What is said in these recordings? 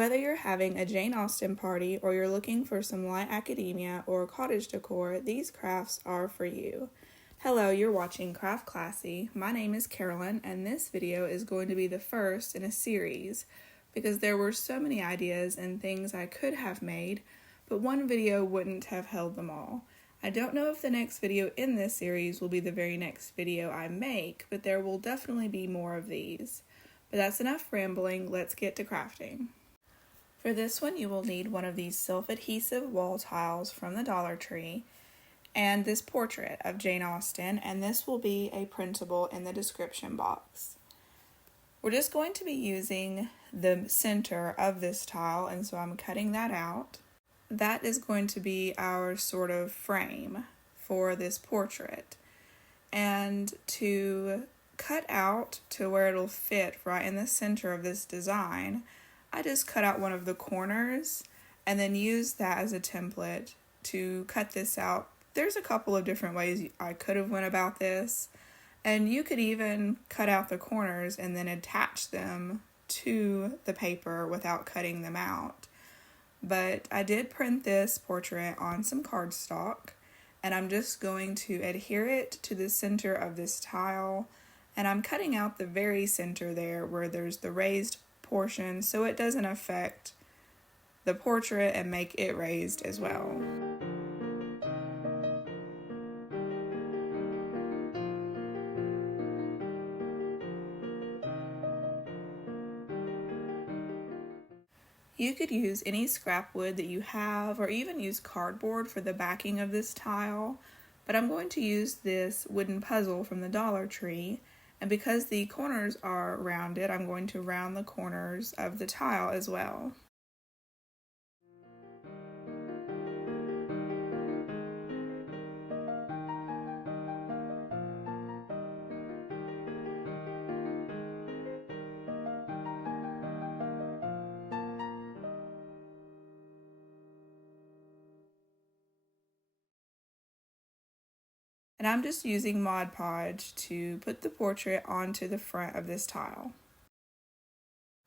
Whether you're having a Jane Austen party or you're looking for some light academia or cottage decor, these crafts are for you. Hello, you're watching Craft Classy. My name is Carolyn, and this video is going to be the first in a series because there were so many ideas and things I could have made, but one video wouldn't have held them all. I don't know if the next video in this series will be the very next video I make, but there will definitely be more of these. But that's enough rambling, let's get to crafting. For this one, you will need one of these self-adhesive wall tiles from the Dollar Tree and this portrait of Jane Austen, and this will be a printable in the description box. We're just going to be using the center of this tile, and so I'm cutting that out. That is going to be our sort of frame for this portrait. And to cut out to where it'll fit right in the center of this design, I just cut out one of the corners and then use that as a template to cut this out. There's a couple of different ways I could have went about this, and you could even cut out the corners and then attach them to the paper without cutting them out. But I did print this portrait on some cardstock, and I'm just going to adhere it to the center of this tile, and I'm cutting out the very center there where there's the raised portion so it doesn't affect the portrait and make it raised as well. You could use any scrap wood that you have, or even use cardboard for the backing of this tile, but I'm going to use this wooden puzzle from the Dollar Tree, and because the corners are rounded, I'm going to round the corners of the tile as well. And I'm just using Mod Podge to put the portrait onto the front of this tile.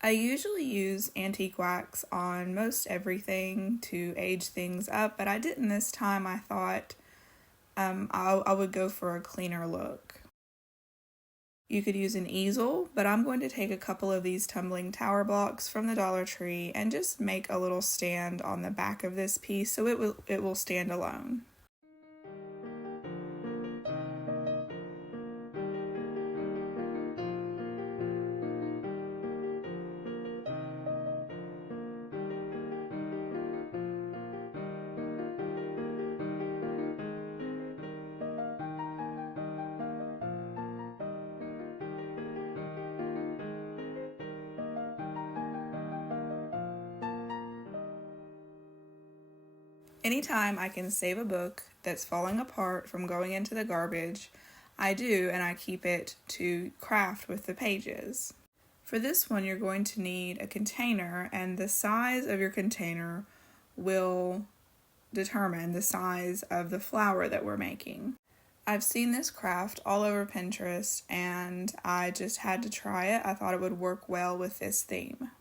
I usually use antique wax on most everything to age things up, but I didn't this time. I thought I would go for a cleaner look. You could use an easel, but I'm going to take a couple of these tumbling tower blocks from the Dollar Tree and just make a little stand on the back of this piece so it will stand alone. Anytime I can save a book that's falling apart from going into the garbage, I do, and I keep it to craft with the pages. For this one, you're going to need a container, and the size of your container will determine the size of the flower that we're making. I've seen this craft all over Pinterest, and I just had to try it. I thought it would work well with this theme.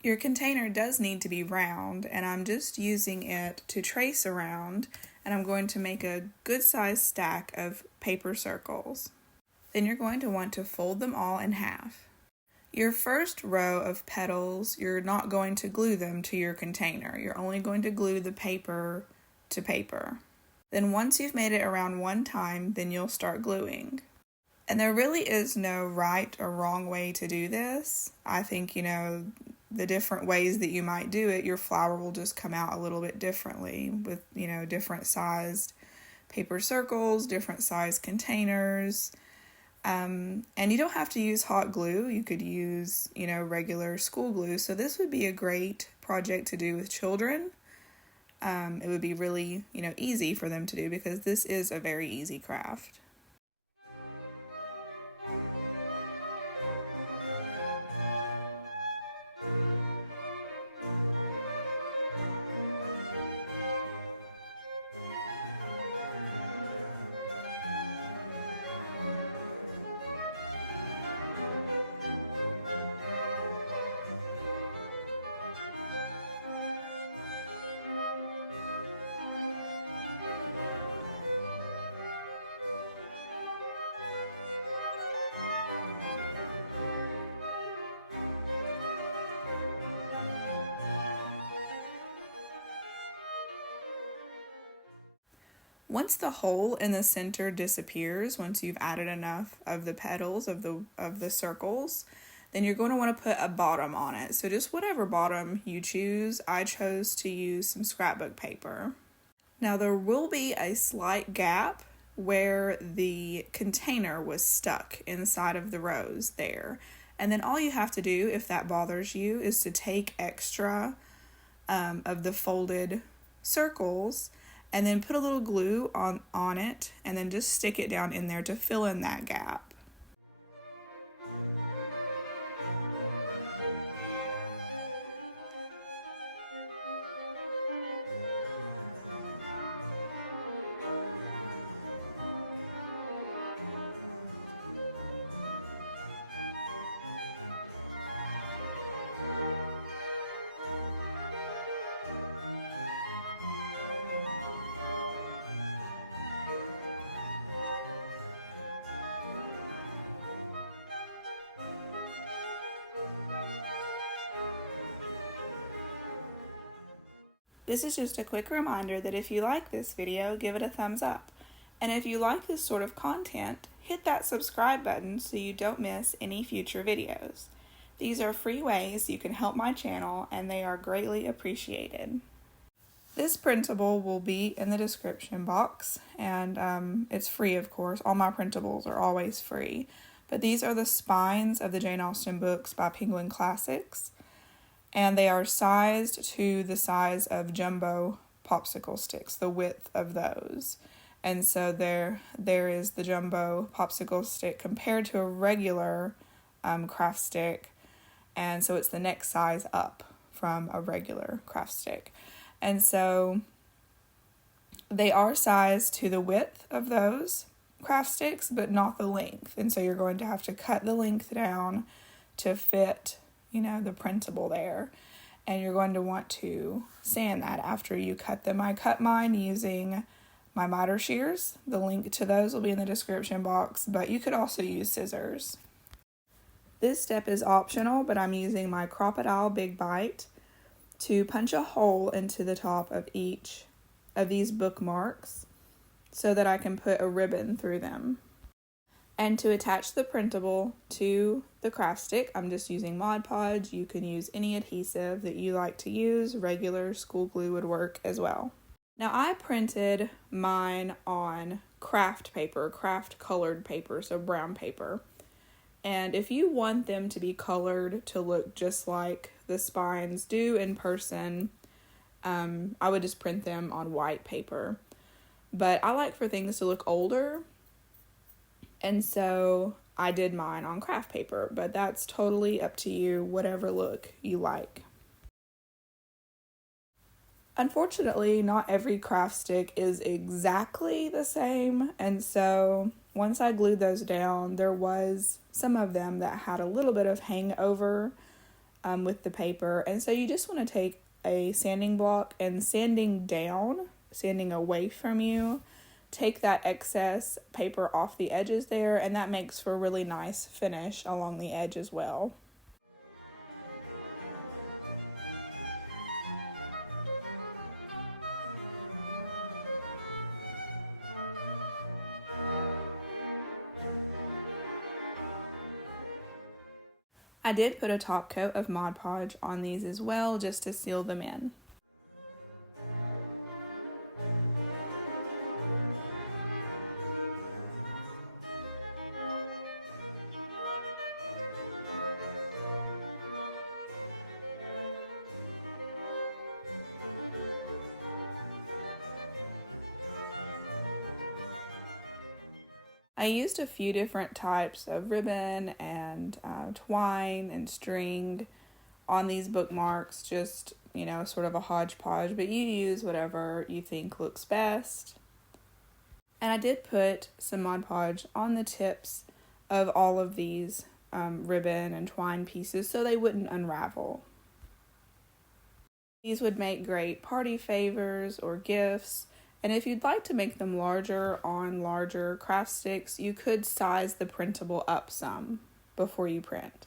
Your container does need to be round, and I'm just using it to trace around, and I'm going to make a good sized stack of paper circles. Then you're going to want to fold them all in half. Your first row of petals, you're not going to glue them to your container. You're only going to glue the paper to paper. Then once you've made it around one time, then you'll start gluing. And there really is no right or wrong way to do this. I think, the different ways that you might do it, your flower will just come out a little bit differently with, different sized paper circles, different sized containers. And you don't have to use hot glue. You could use, regular school glue. So this would be a great project to do with children. It would be really, easy for them to do because this is a very easy craft. Once the hole in the center disappears, once you've added enough of the petals of the circles, then you're going to want to put a bottom on it. So just whatever bottom you choose. I chose to use some scrapbook paper. Now there will be a slight gap where the container was stuck inside of the rose there. And then all you have to do, if that bothers you, is to take extra of the folded circles and then put a little glue on it and then just stick it down in there to fill in that gap. This is just a quick reminder that if you like this video, give it a thumbs up. And if you like this sort of content, hit that subscribe button so you don't miss any future videos. These are free ways you can help my channel and they are greatly appreciated. This printable will be in the description box and it's free, of course. All my printables are always free. But these are the spines of the Jane Austen books by Penguin Classics. And they are sized to the size of jumbo popsicle sticks, the width of those. And so there is the jumbo popsicle stick compared to a regular craft stick. And so it's the next size up from a regular craft stick. And so they are sized to the width of those craft sticks, but not the length. And so you're going to have to cut the length down to fit the printable there, and you're going to want to sand that after you cut them. I cut mine using my miter shears. The link to those will be in the description box, but you could also use scissors. This step is optional, but I'm using my Crocodile Big Bite to punch a hole into the top of each of these bookmarks so that I can put a ribbon through them. And to attach the printable to the craft stick, I'm just using Mod Podge. You can use any adhesive that you like to use. Regular school glue would work as well. Now I printed mine on craft paper, craft colored paper, so brown paper. And if you want them to be colored to look just like the spines do in person, I would just print them on white paper. But I like for things to look older. And so I did mine on craft paper, but that's totally up to you, whatever look you like. Unfortunately, not every craft stick is exactly the same, and so once I glued those down, there was some of them that had a little bit of hangover with the paper, and so you just want to take a sanding block and sanding away from you, take that excess paper off the edges there, and that makes for a really nice finish along the edge as well. I did put a top coat of Mod Podge on these as well, just to seal them in. I used a few different types of ribbon and twine and string on these bookmarks, just, sort of a hodgepodge, but you use whatever you think looks best. And I did put some Mod Podge on the tips of all of these ribbon and twine pieces so they wouldn't unravel. These would make great party favors or gifts. And if you'd like to make them larger on larger craft sticks, you could size the printable up some before you print.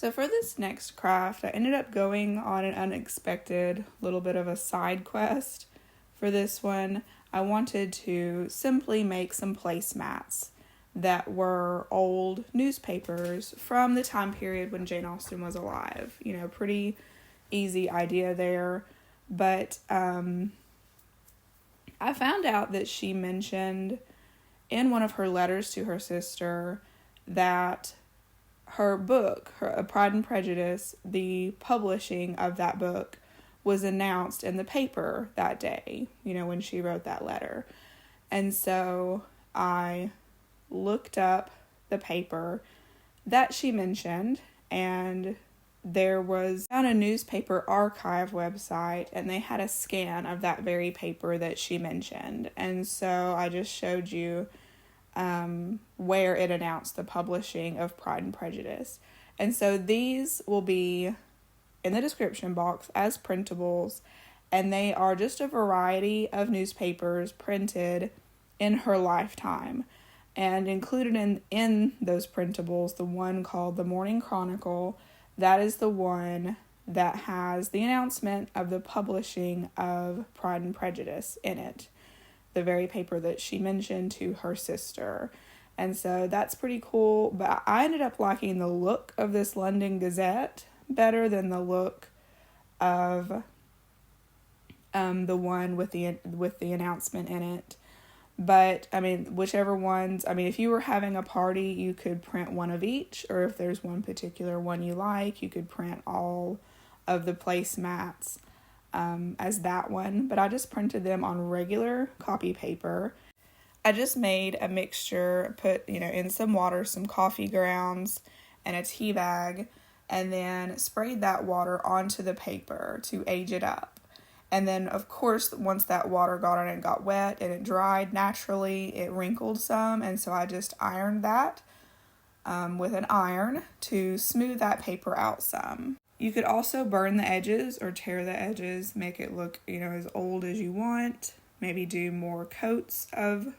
So for this next craft, I ended up going on an unexpected little bit of a side quest. For this one, I wanted to simply make some placemats that were old newspapers from the time period when Jane Austen was alive. You know, pretty easy idea there. But I found out that she mentioned in one of her letters to her sister that her book, Pride and Prejudice, the publishing of that book was announced in the paper that day, you know, when she wrote that letter. And so I looked up the paper that she mentioned, and there was on a newspaper archive website, and they had a scan of that very paper that she mentioned. And so I just showed you where it announced the publishing of Pride and Prejudice. And so these will be in the description box as printables, and they are just a variety of newspapers printed in her lifetime. And included in those printables, the one called the Morning Chronicle, that is the one that has the announcement of the publishing of Pride and Prejudice in it, the very paper that she mentioned to her sister. And so that's pretty cool, but I ended up liking the look of this London Gazette better than the look of the one with the announcement in it. But I mean, whichever ones, I mean, if you were having a party, you could print one of each, or if there's one particular one you like, you could print all of the placemats as that one. But I just printed them on regular copy paper. I just made a mixture, put, in some water, some coffee grounds, and a tea bag, and then sprayed that water onto the paper to age it up. And then, of course, once that water got on it, got wet and it dried naturally, it wrinkled some. And so I just ironed that with an iron to smooth that paper out some. You could also burn the edges or tear the edges, make it look, as old as you want. Maybe do more coats of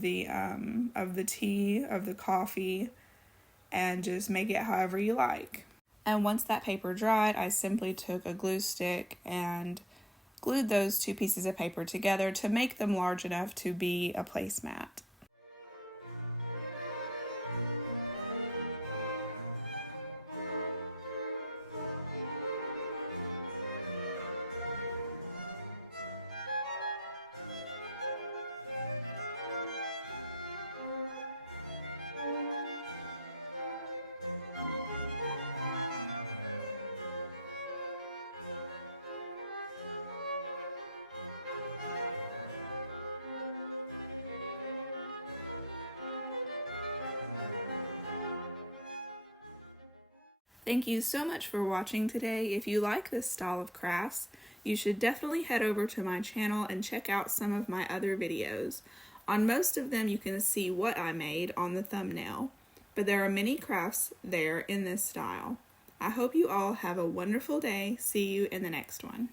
the tea, of the coffee, and just make it however you like. And once that paper dried, I simply took a glue stick and glued those two pieces of paper together to make them large enough to be a placemat. Thank you so much for watching today. If you like this style of crafts, you should definitely head over to my channel and check out some of my other videos. On most of them, you can see what I made on the thumbnail, but there are many crafts there in this style. I hope you all have a wonderful day. See you in the next one.